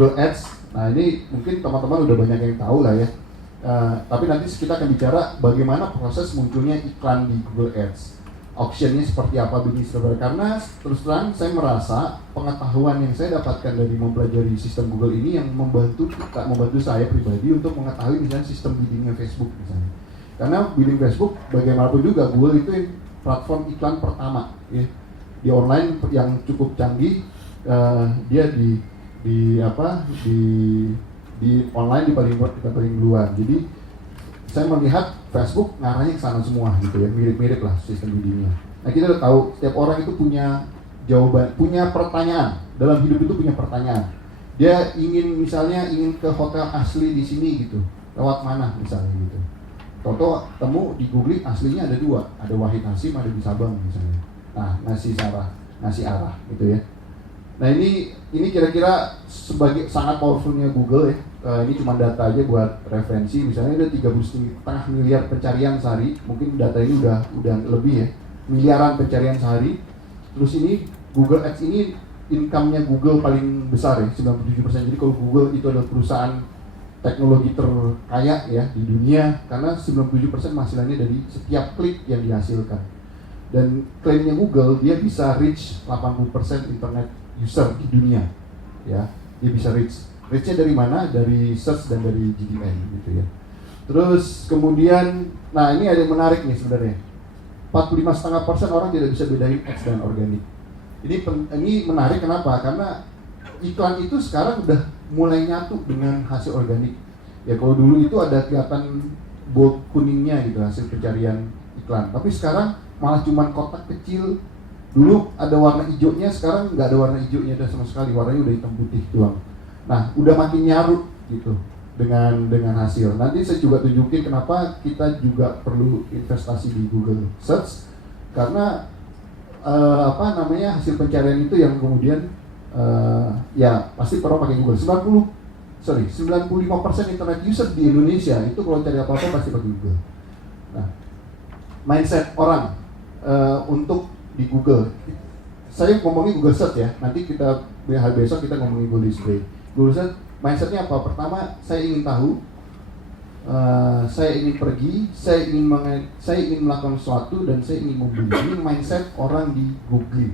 Google Ads. Nah ini mungkin teman-teman udah banyak yang tahu lah ya. Tapi nanti kita akan bicara bagaimana proses munculnya iklan di Google Ads. Auction-nya seperti apa bisnis server. Karena terus terang saya merasa pengetahuan yang saya dapatkan dari mempelajari sistem Google ini yang membantu saya pribadi untuk mengetahui misalnya sistem bidding-nya Facebook misalnya. Karena bidding Facebook bagaimanapun juga Google itu platform iklan pertama ya. Di online yang cukup canggih, dia di online di paling duluan. Jadi saya melihat Facebook ngarahnya ke sana semua gitu ya, mirip-mirip lah sistem biddingnya. Nah kita udah tahu setiap orang itu punya jawaban, punya pertanyaan. Dalam hidup itu punya pertanyaan. Dia ingin ke hotel asli di sini gitu, lewat mana misalnya gitu. Toto temu di Google aslinya ada 2, ada Wahid Hasim, ada di Sabang misalnya. Nah ngasih arah gitu ya. Nah ini kira-kira sebagai sangat powerfulnya Google ya. Ini cuma data aja buat referensi. Misalnya ada 30,5 miliar pencarian sehari. Mungkin data ini udah lebih ya, miliaran pencarian sehari. Terus ini Google Ads ini income-nya Google paling besar ya, 97%. Jadi kalau Google itu adalah perusahaan teknologi terkaya ya di dunia, karena 97% penghasilannya dari setiap klik yang dihasilkan. Dan klaimnya Google, dia bisa reach 80% internet user di dunia ya. Dia bisa reach-nya dari mana? Dari search dan dari GDN gitu ya. Terus kemudian, nah ini ada yang menarik nih sebenarnya. 45,5% orang tidak bisa bedain ads dan organik. Ini menarik kenapa? Karena iklan itu sekarang udah mulai nyatu dengan hasil organik. Ya kalau dulu itu ada kelihatan bold kuningnya gitu hasil pencarian iklan. Tapi sekarang malah cuman kotak kecil. Dulu ada warna hijaunya, sekarang nggak ada warna hijaunya sama sekali. Warnanya udah hitam putih doang. Nah, udah makin nyaru gitu dengan hasil. Nanti saya juga tunjukin kenapa kita juga perlu investasi di Google Search, karena hasil pencarian itu yang kemudian ya pasti orang pakai Google. 95% internet user di Indonesia itu kalau cari apa-apa pasti pakai Google. Nah, mindset orang untuk di Google. Saya ngomongin Google Search ya. Nanti besok kita ngomongin Google Display. Google Search mindsetnya apa? Pertama, saya ingin tahu, saya ingin pergi, saya ingin melakukan sesuatu dan saya ingin membeli. Ini mindset orang di Google.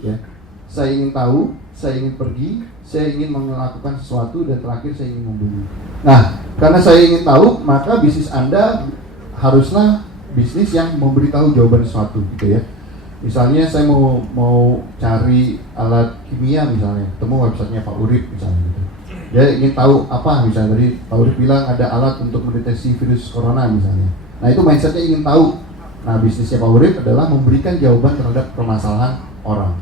Ya. Saya ingin tahu, saya ingin pergi, saya ingin melakukan sesuatu dan terakhir saya ingin membeli. Nah, karena saya ingin tahu, maka bisnis Anda haruslah bisnis yang memberitahu jawaban sesuatu gitu ya. Misalnya saya mau cari alat kimia misalnya, temu websitenya Pak Urip misalnya gitu. Dia ingin tahu apa misalnya, dari Pak Urip bilang ada alat untuk mendeteksi virus corona misalnya. Nah itu mindsetnya ingin tahu. Nah bisnisnya Pak Urip adalah memberikan jawaban terhadap permasalahan orang.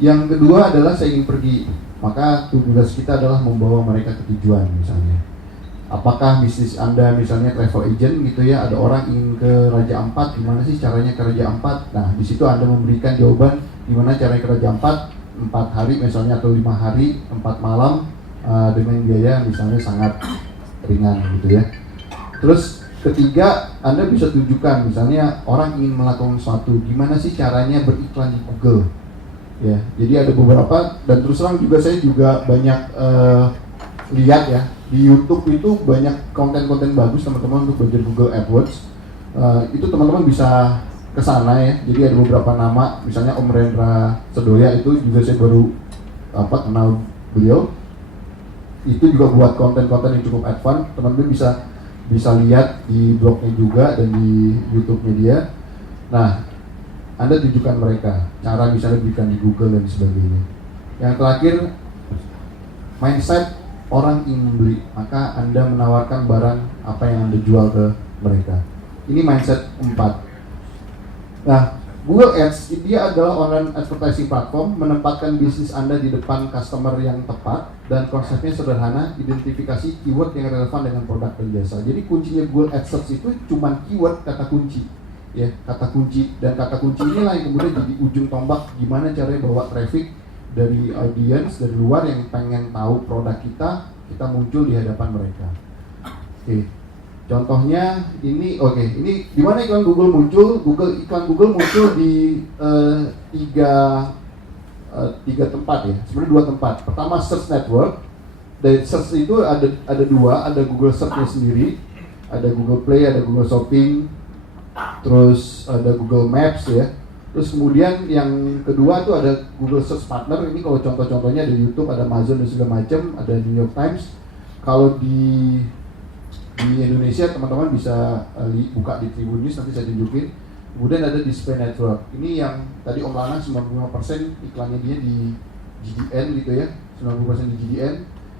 Yang kedua adalah saya ingin pergi, maka tugas kita adalah membawa mereka ke tujuan misalnya. Apakah bisnis Anda misalnya travel agent gitu ya, ada orang ingin ke Raja Ampat, gimana sih caranya ke Raja Ampat? Nah di situ Anda memberikan jawaban gimana caranya ke Raja Ampat, 4 hari misalnya atau 5 hari, 4 malam dengan biaya misalnya sangat ringan gitu ya. Terus ketiga, Anda bisa tunjukkan misalnya orang ingin melakukan sesuatu, gimana sih caranya beriklan di Google? Ya, jadi ada beberapa, dan terus terang juga saya juga banyak lihat ya di YouTube itu banyak konten-konten bagus teman-teman untuk belajar Google AdWords. Itu teman-teman bisa ke sana ya. Jadi ada beberapa nama, misalnya Om Rendra Sedoya itu juga saya baru kenal beliau. Itu juga buat konten-konten yang cukup advance. Teman-teman bisa lihat di blognya juga dan di YouTube-nya dia. Nah, Anda tunjukkan mereka cara misalnya berikan di Google dan sebagainya. Yang terakhir, mindset orang ingin membeli, maka Anda menawarkan barang apa yang Anda jual ke mereka. Ini mindset 4. Nah, Google Ads dia adalah online advertising platform, menempatkan bisnis Anda di depan customer yang tepat, dan konsepnya sederhana, identifikasi keyword yang relevan dengan produk dan jasa. Jadi kuncinya Google Ads Search itu cuma keyword, kata kunci. Ya, kata kunci, dan kata kunci inilah yang kemudian jadi ujung tombak gimana caranya bawa traffic dari audiens dari luar yang pengen tahu produk kita muncul di hadapan mereka. Oke. Contohnya ini, ini di mana iklan Google muncul? Iklan Google muncul di tiga tempat ya. Sebenarnya 2 tempat. Pertama Search Network, dari search itu ada dua, ada Google Search-nya sendiri, ada Google Play, ada Google Shopping, terus ada Google Maps ya. Terus kemudian yang kedua tuh ada Google Search Partner. Ini kalau contoh-contohnya ada YouTube, ada Amazon dan segala macam, ada New York Times. Kalau di Indonesia teman-teman bisa buka di Tribun News, nanti saya tunjukin. Kemudian ada Display Network. Ini yang tadi Om Lana 95% iklannya dia di GDN gitu ya, 90% di GDN.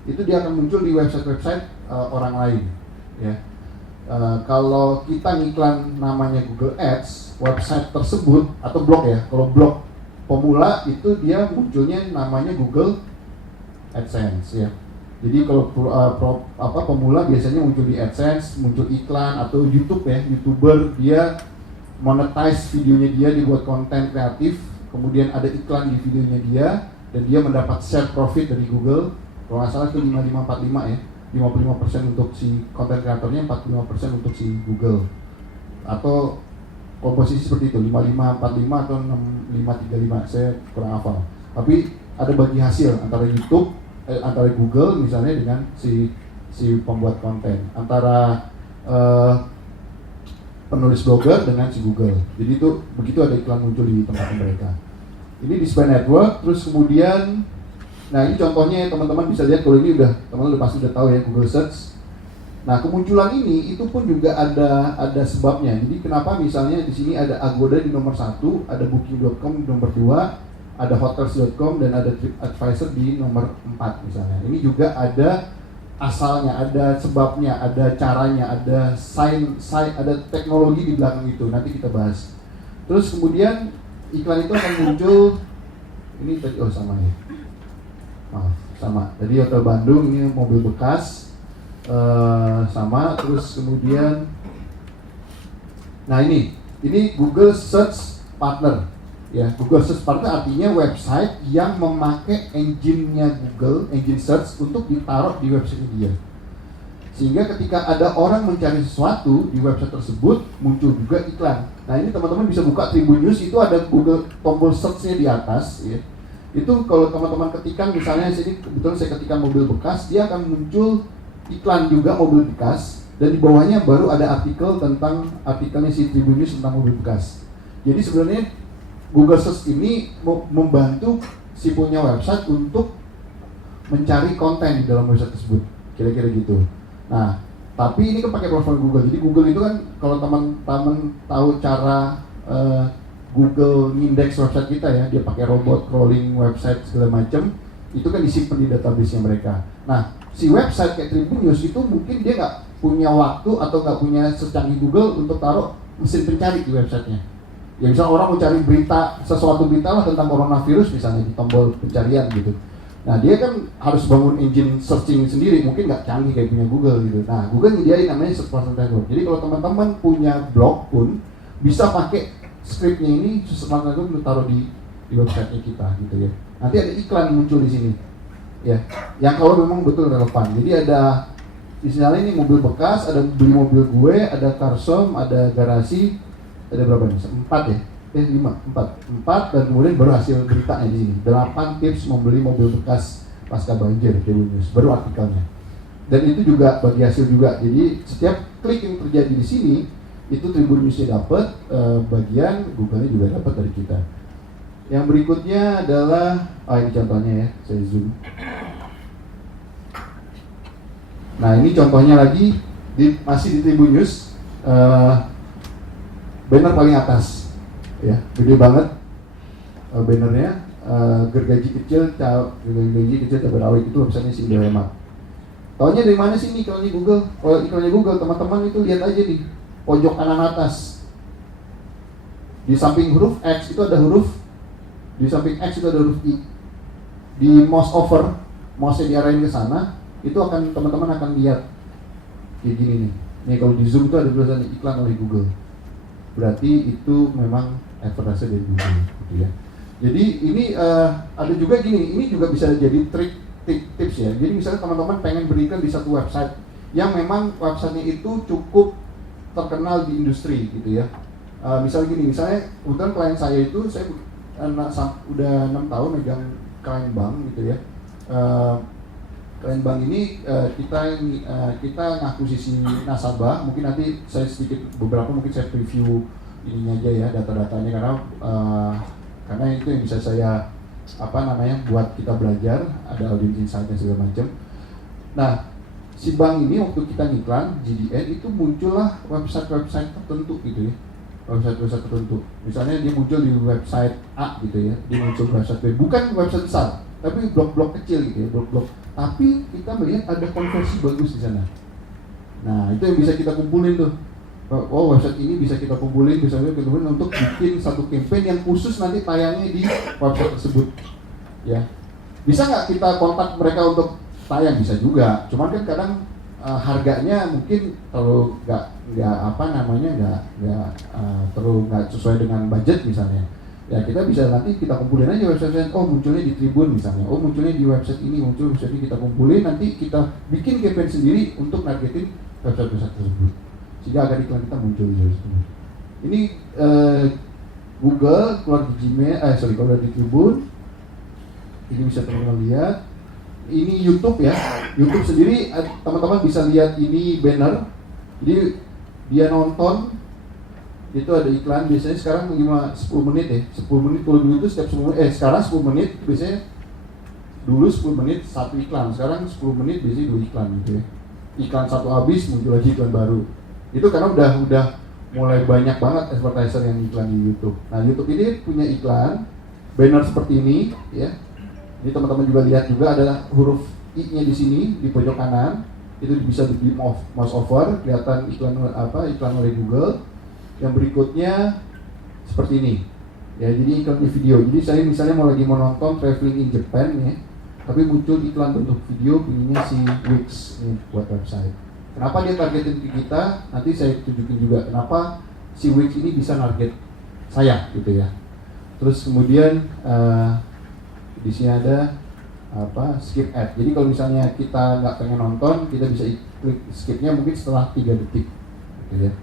Itu dia akan muncul di website-website orang lain ya. Kalau kita ngiklan namanya Google Ads, website tersebut atau blog ya, kalau blog pemula itu dia munculnya namanya Google AdSense ya. Jadi kalau pemula biasanya muncul di AdSense, muncul iklan, atau YouTube ya, YouTuber dia monetize videonya dia, dibuat konten kreatif, kemudian ada iklan di videonya dia, dan dia mendapat share profit dari Google. Kalau nggak salah itu 5545 ya. 55% untuk si konten kreatornya, 45% untuk si Google. Atau komposisi seperti itu, 5545 atau 6535, saya kurang hafal. Tapi ada bagi hasil antara YouTube, antara Google misalnya dengan si pembuat konten, antara penulis blogger dengan si Google. Jadi itu begitu ada iklan muncul di tempat mereka. Ini Display Network, terus kemudian nah ini contohnya teman-teman bisa lihat, kalau ini teman-teman pasti udah tahu ya, Google Search. Nah kemunculan ini itu pun juga ada sebabnya. Jadi kenapa misalnya di sini ada Agoda di nomor 1, ada Booking.com di nomor 2, ada Hotels.com dan ada TripAdvisor di nomor 4 misalnya. Ini juga ada asalnya, ada sebabnya, ada caranya, ada ada teknologi di belakang itu. Nanti kita bahas. Terus kemudian iklan itu akan muncul. Ini tadi sama ya. Maaf, sama. Tadi Hotel Bandung, ini mobil bekas, sama. Terus kemudian, nah ini Google Search Partner, ya. Google Search Partner artinya website yang memakai engine-nya Google, engine search untuk ditaruh di website dia. Sehingga ketika ada orang mencari sesuatu di website tersebut, muncul juga iklan. Nah ini teman-teman bisa buka Tribun News, itu ada Google tombol search-nya di atas, ya. Itu kalau teman-teman ketikkan, misalnya sini kebetulan saya ketikkan mobil bekas, dia akan muncul iklan juga mobil bekas, dan di bawahnya baru ada artikelnya si Tribun News tentang mobil bekas. Jadi sebenarnya Google Search ini membantu si punya website untuk mencari konten di dalam website tersebut, kira-kira gitu. Nah, tapi ini kan pakai platform Google. Jadi Google itu kan kalau teman-teman tahu cara Google index website kita ya, dia pakai robot crawling website segala macam, itu kan disimpan di database-nya mereka. Nah, si website kayak Tribun News itu mungkin dia nggak punya waktu atau nggak punya secanggih Google untuk taruh mesin pencari di websitenya. Ya misalnya orang mau cari sesuatu berita lah tentang coronavirus misalnya di tombol pencarian gitu. Nah dia kan harus bangun engine searching sendiri, mungkin nggak canggih kayak punya Google gitu. Nah Google nyediain namanya Search Partner Network. Jadi kalau teman-teman punya blog pun bisa pakai scriptnya ini, Search Partner Network untuk taruh di websitenya kita gitu ya. Nanti ada iklan muncul di sini, ya. Yang kalau memang betul relevan. Jadi ada misalnya ini mobil bekas, ada beli mobil gue, ada Carsom, ada garasi, ada berapa nih? 4 ya? 4 dan kemudian baru hasil beritanya di sini. 8 tips membeli mobil bekas pasca banjir, Tribun News, baru artikelnya. Dan itu juga bagi hasil juga. Jadi setiap klik yang terjadi di sini itu Tribun News-nya dapat, bagian Google-nya juga dapat dari kita. Yang berikutnya adalah, ini contohnya ya, saya zoom. Nah ini contohnya lagi, masih di Tribun News, banner paling atas, ya, gede banget bannernya, gergaji kecil cabai rawit, itu misalnya si Indomaret. Taunya dari mana sih ini iklannya Google? Kalau iklannya Google, teman-teman itu lihat aja di pojok kanan atas. Di samping huruf X itu ada huruf, di samping X itu ada huruf I. Di mouse over, mouse-nya diarahin ke sana, itu akan teman-teman akan lihat kayak gini nih. Nih kalau di zoom itu ada tulisan iklan oleh Google. Berarti itu memang advertise dari Google gitu ya. Jadi ini ada juga gini, ini juga bisa jadi tips ya. Jadi misalnya teman-teman pengen berikan di satu website yang memang websitenya itu cukup terkenal di industri gitu ya. Misalnya gini, misalnya kebetulan klien saya itu, saya udah 6 tahun megang klien bank gitu ya. Klien bank ini kita ngakuisisi nasabah. Mungkin nanti saya sedikit mungkin saya preview ininya aja ya, data-datanya, karena itu yang bisa saya buat kita belajar, ada audience insight dan segala macam. Nah, si bank ini waktu kita ngiklan GDN itu muncullah website tertentu gitu ya, website tertentu. Misalnya dia muncul di website A gitu ya, dia muncul website B, bukan website besar, tapi blog-blog kecil gitu ya, blog-blog. Tapi kita melihat ada konversi bagus di sana. Nah, itu yang bisa kita kumpulin tuh. Oh, website ini bisa kita kumpulin untuk bikin satu campaign yang khusus nanti tayangnya di website tersebut. Ya, bisa nggak kita kontak mereka untuk tayang? Bisa juga. Cuman kan kadang harganya mungkin terlalu nggak sesuai dengan budget misalnya. Ya, kita bisa nanti kita kumpulin aja website, oh munculnya di Tribun misalnya, oh munculnya di website ini, website ini, kita kumpulin, nanti kita bikin campaign sendiri untuk nargetin website tersebut, sehingga agar iklan kita muncul di situ. Ini Google keluar di Gmail, keluar di Tribun. Ini bisa teman-teman lihat. Ini YouTube ya, YouTube sendiri teman-teman bisa lihat ini banner. Jadi dia nonton, itu ada iklan, biasanya sekarang 10 menit ya, 10 menit, kalau dulu itu setiap 10 menit, sekarang 10 menit, biasanya dulu 10 menit satu iklan, sekarang 10 menit biasanya 2 iklan gitu ya. Iklan satu habis, muncul lagi iklan baru. Itu karena udah mulai banyak banget advertiser yang iklan di YouTube. Nah, YouTube ini punya iklan, banner seperti ini ya. Ini teman-teman juga lihat juga ada huruf I-nya di sini, di pojok kanan. Itu bisa di mouse over, kelihatan iklan oleh Google. Yang berikutnya seperti ini ya, jadi iklan di video. Jadi saya misalnya mau nonton Traveling in Japan ya, tapi muncul iklan bentuk video, pinginnya si Wix ini buat website. Kenapa dia targetin ke kita? Nanti saya tunjukin juga kenapa si Wix ini bisa target saya gitu ya. Terus kemudian di sini ada skip ad. Jadi kalau misalnya kita nggak pengen nonton, kita bisa klik skipnya mungkin setelah 3 detik gitu ya.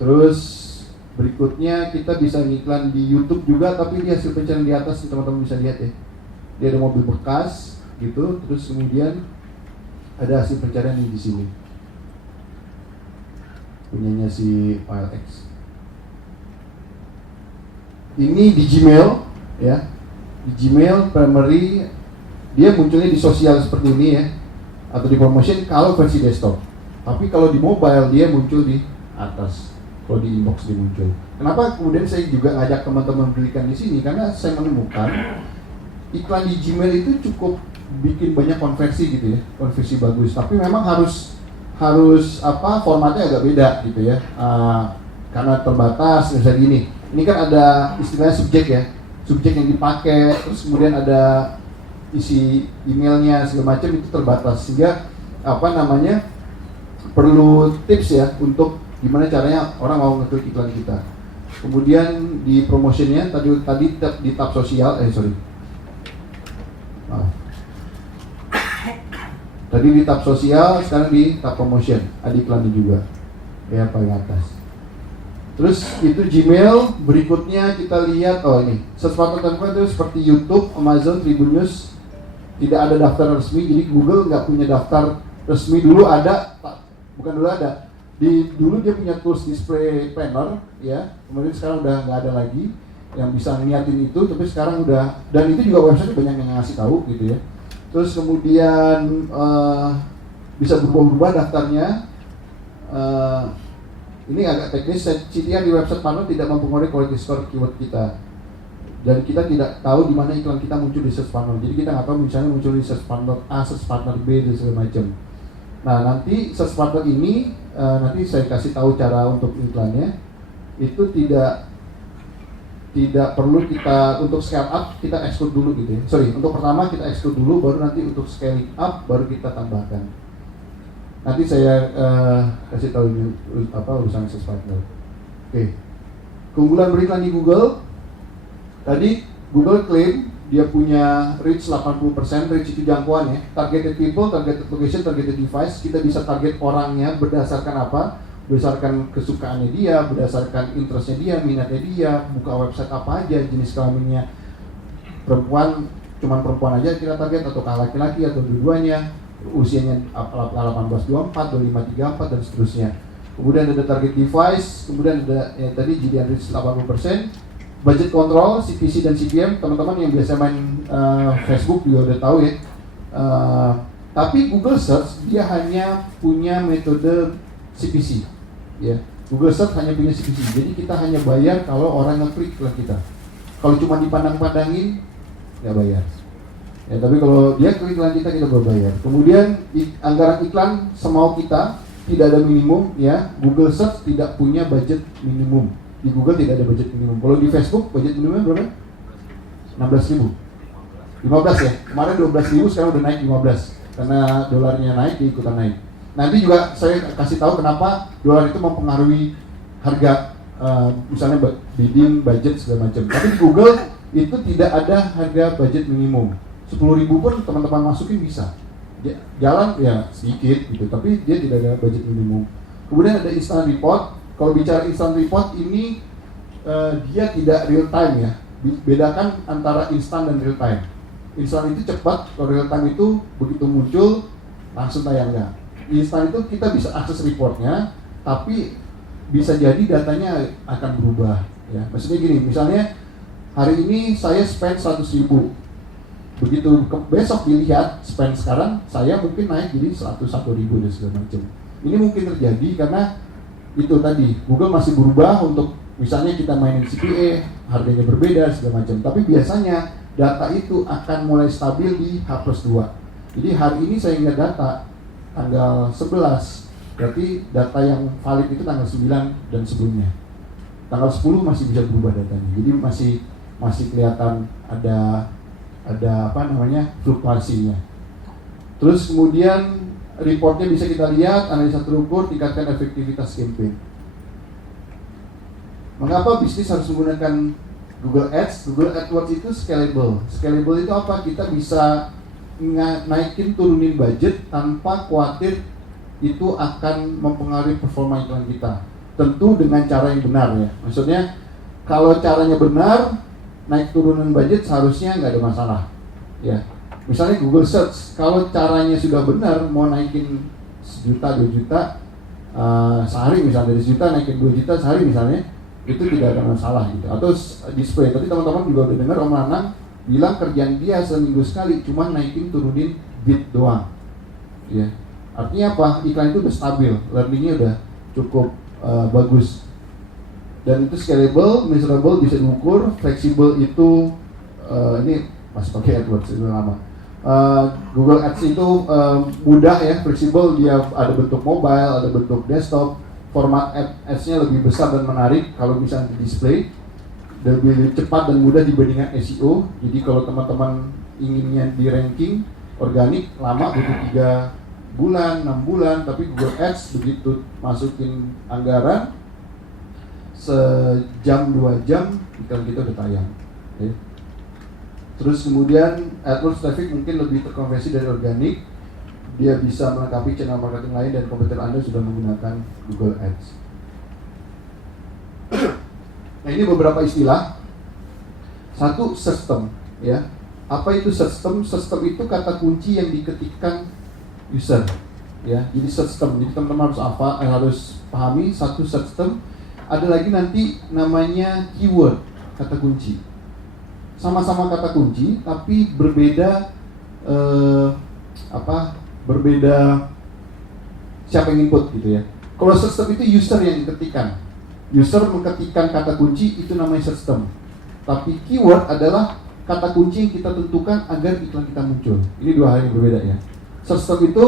Terus berikutnya kita bisa ngiklan di YouTube juga, tapi di hasil pencarian di atas teman-teman bisa lihat ya. Dia ada mobil bekas gitu, terus kemudian ada hasil pencarian di sini. Punyanya si FileX. Ini di Gmail ya. Di Gmail primary dia munculnya di sosial seperti ini ya, atau di promotion kalau versi desktop. Tapi kalau di mobile dia muncul di atas. Kalau di inbox dia muncul. Kenapa kemudian saya juga ngajak teman-teman berikan di sini? Karena saya menemukan iklan di Gmail itu cukup bikin banyak konversi gitu ya, konversi bagus. Tapi memang harus formatnya agak beda gitu ya, karena terbatas. Misalnya gini, ini kan ada istilahnya subjek ya, subjek yang dipakai, terus kemudian ada isi emailnya segala macam, itu terbatas, sehingga perlu tips ya untuk gimana caranya orang mau ngeklik iklan kita. Kemudian di promotionnya tadi di tab sosial, tadi di tab sosial, sekarang di tab promotion ada iklannya juga ya, paling atas. Terus itu Gmail. Berikutnya kita lihat, ini search partner template itu seperti YouTube, Amazon, Tribun News, tidak ada daftar resmi. Jadi Google nggak punya daftar resmi. Dulu ada, dulu dia punya tools display planner ya, kemudian sekarang udah nggak ada lagi yang bisa ngeliatin itu, tapi sekarang udah, dan itu juga website banyak yang ngasih tahu gitu ya. Terus kemudian bisa berubah-ubah daftarnya. Ini agak teknis, CTR di website partner tidak mempengaruhi quality score keyword kita, dan kita tidak tahu di mana iklan kita muncul di search partner. Jadi kita nggak tahu misalnya muncul di search partner A, search partner B, dan segala macam. Nah, nanti search partner ini nanti saya kasih tahu cara untuk iklannya. Itu tidak perlu kita untuk scale up, kita exclude dulu gitu ya. Untuk pertama kita exclude dulu, baru nanti untuk scaling up baru kita tambahkan. Nanti saya kasih tahu ini urusan search partner. Oke. Keunggulan beriklan di Google. Tadi Google klaim dia punya reach 80%, reach itu jangkauan ya. Targeted people, targeted location, targeted device. Kita bisa target orangnya berdasarkan apa? Berdasarkan kesukaannya dia, berdasarkan interestnya dia, minatnya dia, buka website apa aja, jenis kelaminnya perempuan, cuman perempuan aja kita target, atau laki-laki, atau dua-duanya. usianya 18, 24, 25, 34 dan seterusnya. Kemudian ada target device, kemudian ada tadi GD Unreached 80%, budget control, CPC dan CPM. Teman-teman yang biasa main Facebook juga udah tahu ya. Tapi Google Search dia hanya punya metode CPC, ya. Google Search hanya punya CPC, jadi kita hanya bayar kalau orang ngeklik ke kita. Kalau cuma dipandang-pandangin, nggak bayar. Ya, tapi kalau dia klik iklan kita berbayar. Kemudian anggaran iklan semau kita, tidak ada minimum, ya. Google Search tidak punya budget minimum. Di Google tidak ada budget minimum. Kalau di Facebook budget minimumnya berapa? 16.000. 15 ya. Kemarin 12.000, sekarang udah naik 15. Karena dolarnya naik, dia ikutan naik. Nanti juga saya kasih tahu kenapa dolar itu mempengaruhi harga, misalnya bidding, budget segala macam. Tapi di Google itu tidak ada harga budget minimum. 10.000 pun teman-teman masukin bisa. Jalan ya sedikit gitu, tapi dia tidak ada budget minimum. Kemudian ada instant report. Kalau bicara instant report ini dia tidak real time ya. Bedakan antara instan dan real time. Instan itu cepat, kalau real time itu begitu muncul langsung tayangnya. Instan itu kita bisa akses reportnya, tapi bisa jadi datanya akan berubah. Ya, maksudnya gini, misalnya hari ini saya spend 100.000. Begitu besok dilihat spend sekarang, saya mungkin naik jadi 101.000 dan segala macam. Ini mungkin terjadi karena itu tadi Google masih berubah untuk misalnya kita mainin CPA, harganya berbeda segala macam. Tapi biasanya data itu akan mulai stabil di H+2. Jadi hari ini saya ingat data tanggal 11, berarti data yang valid itu tanggal 9 dan sebelumnya. Tanggal 10 masih bisa berubah datanya. Jadi masih kelihatan ada fluktuasinya. Terus kemudian reportnya bisa kita lihat, analisa terukur, tingkatkan efektivitas campaign. Mengapa bisnis harus menggunakan Google Ads? Google AdWords itu scalable. Scalable itu apa? Kita bisa naikin turunin budget tanpa khawatir itu akan mempengaruhi performa iklan kita. Tentu dengan cara yang benar ya. Maksudnya kalau caranya benar, naik turunan budget seharusnya nggak ada masalah, ya. Misalnya Google Search, kalau caranya sudah benar, mau naikin 1 juta, 2 juta sehari misalnya, dari 1 juta naikin 2 juta sehari misalnya, itu tidak ada masalah gitu. Atau display, tadi teman-teman juga udah dengar Om Nanang bilang kerjaan dia seminggu sekali, cuma naikin turunin bid doang, ya. Artinya apa? Iklan itu udah stabil, learningnya udah cukup bagus. Dan itu scalable, measurable, bisa diukur. Fleksibel itu ini masih pakai AdWords itu lama. Google Ads itu mudah ya, fleksibel, dia ada bentuk mobile, ada bentuk desktop. Format ads-nya lebih besar dan menarik kalau misalnya di display, dan lebih cepat dan mudah dibandingkan SEO. Jadi kalau teman-teman inginnya di ranking organik lama, butuh 3 bulan, 6 bulan, tapi Google Ads begitu masukin anggaran sejam 2 jam iklan kita udah tayang, okay. Terus kemudian AdWords traffic mungkin lebih terkonversi dari organik, dia bisa melengkapi channel marketing lain dan kompetitor Anda sudah menggunakan Google Ads. Nah ini beberapa istilah. Satu, system, ya. Apa itu system? System itu kata kunci yang diketikkan user, ya. Jadi system, jadi teman-teman harus pahami satu system. Ada lagi nanti namanya keyword, kata kunci. Sama-sama kata kunci, tapi berbeda berbeda siapa yang input gitu ya. Kalau system itu user yang diketikkan. User mengetikkan kata kunci, itu namanya system. Tapi keyword adalah kata kunci yang kita tentukan agar iklan kita muncul. Ini 2 hal yang berbeda ya. System itu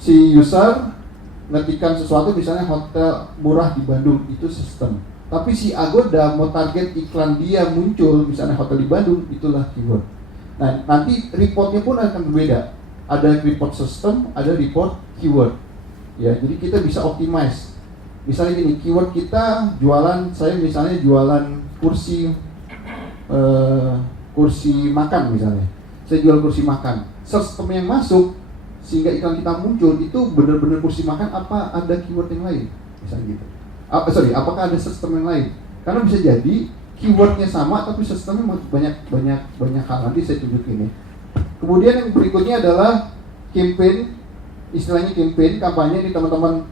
si user ngetikkan sesuatu, misalnya hotel murah di Bandung, itu sistem. Tapi si Agoda mau target iklan dia muncul, misalnya hotel di Bandung, itulah keyword. Nah nanti reportnya pun akan berbeda. Ada report system, ada report keyword. Ya, jadi kita bisa optimize. Misalnya gini, keyword kita jualan, saya misalnya jualan kursi makan misalnya. Saya jual kursi makan. Sistem yang masuk sehingga iklan kita muncul itu benar-benar kursi makan, apa ada keyword yang lain misalnya gitu. Apakah ada sistem yang lain? Karena bisa jadi keywordnya sama tapi sistemnya banyak hal. Nanti saya tunjukin ya. Kemudian yang berikutnya adalah campaign, istilahnya campaign, kampanye ini teman-teman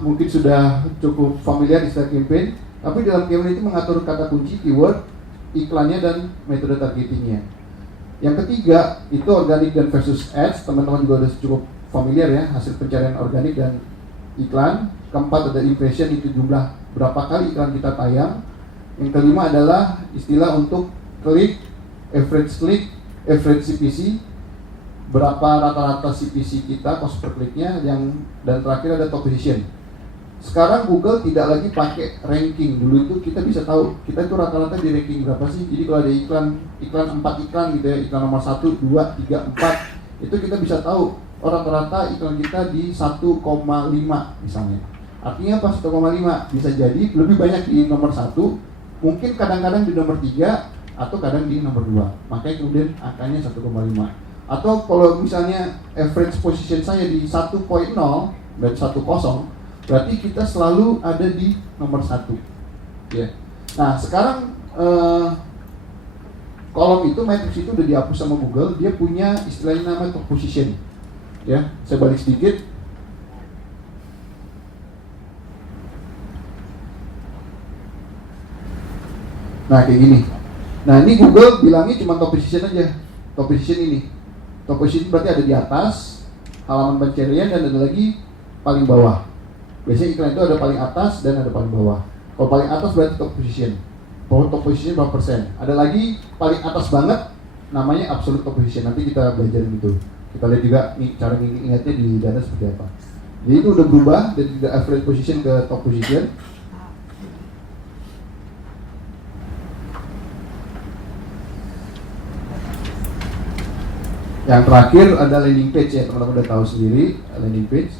mungkin sudah cukup familiar istilah campaign. Tapi dalam campaign itu mengatur kata kunci, keyword, iklannya dan metode targetingnya. Yang ketiga itu organic dan versus ads. Teman-teman juga sudah cukup familiar ya, hasil pencarian organik dan iklan. Keempat ada impression, itu jumlah berapa kali iklan kita tayang. Yang kelima adalah istilah untuk klik, average CPC, berapa rata-rata CPC kita, cost per kliknya, dan terakhir ada top position. Sekarang Google tidak lagi pakai ranking. Dulu itu kita bisa tahu kita itu rata-rata di ranking berapa sih. Jadi kalau ada iklan 4 iklan gitu ya, iklan nomor 1, 2, 3, 4, itu kita bisa tahu rata-rata iklan kita di 1,5 misalnya. Artinya apa 1,5? Bisa jadi lebih banyak di nomor 1, mungkin kadang-kadang di nomor 3, atau kadang di nomor 2. Makanya kemudian angkanya 1,5. Atau kalau misalnya average position saya di 1.0 dan 10, berarti kita selalu ada di nomor 1 ya. Nah sekarang kolom itu, matrix itu udah dihapus sama Google. Dia punya istilahnya nama top position ya. Saya balik sedikit. Nah kayak gini. Nah ini Google bilangnya cuma top position aja. Top position ini, top position berarti ada di atas halaman pencarian dan ada lagi paling bawah. Biasanya iklan itu ada paling atas dan ada paling bawah. Kalau paling atas berarti top position. Top position berapa persen? Ada lagi paling atas banget, namanya absolute top position. Nanti kita belajar itu. Kita lihat juga nih cara ingatnya di data seperti apa. Jadi itu udah berubah dari average position ke top position. Yang terakhir ada landing page ya, teman-teman udah tahu sendiri landing page.